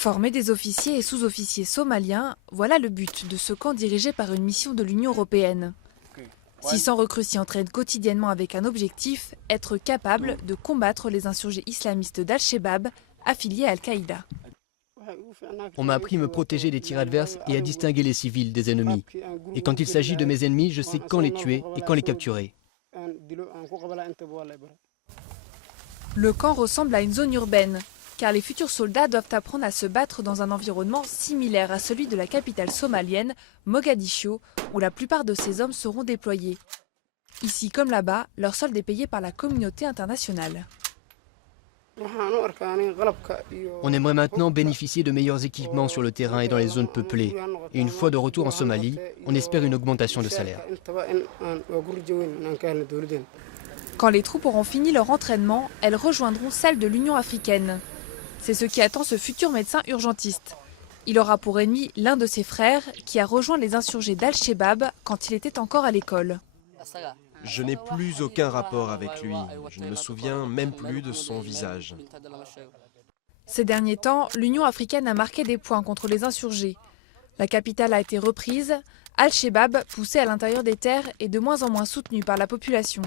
Former des officiers et sous-officiers somaliens, voilà le but de ce camp dirigé par une mission de l'Union européenne. 600 recrues s'y entraînent quotidiennement avec un objectif, être capable de combattre les insurgés islamistes d'Al-Shabaab affiliés à Al-Qaïda. On m'a appris à me protéger des tirs adverses et à distinguer les civils des ennemis. Et quand il s'agit de mes ennemis, je sais quand les tuer et quand les capturer. Le camp ressemble à une zone urbaine, car les futurs soldats doivent apprendre à se battre dans un environnement similaire à celui de la capitale somalienne, Mogadiscio, où la plupart de ces hommes seront déployés. Ici comme là-bas, leur solde est payé par la communauté internationale. On aimerait maintenant bénéficier de meilleurs équipements sur le terrain et dans les zones peuplées. Et une fois de retour en Somalie, on espère une augmentation de salaire. Quand les troupes auront fini leur entraînement, elles rejoindront celles de l'Union africaine. C'est ce qui attend ce futur médecin urgentiste. Il aura pour ennemi l'un de ses frères qui a rejoint les insurgés d'Al-Shabaab quand il était encore à l'école. Je n'ai plus aucun rapport avec lui. Je ne me souviens même plus de son visage. Ces derniers temps, l'Union africaine a marqué des points contre les insurgés. La capitale a été reprise. Al-Shabaab, poussé à l'intérieur des terres, est de moins en moins soutenu par la population.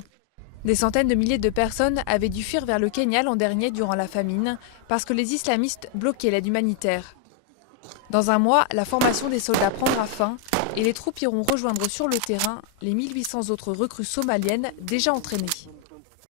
Des centaines de milliers de personnes avaient dû fuir vers le Kenya l'an dernier durant la famine parce que les islamistes bloquaient l'aide humanitaire. Dans un mois, la formation des soldats prendra fin et les troupes iront rejoindre sur le terrain les 1800 autres recrues somaliennes déjà entraînées.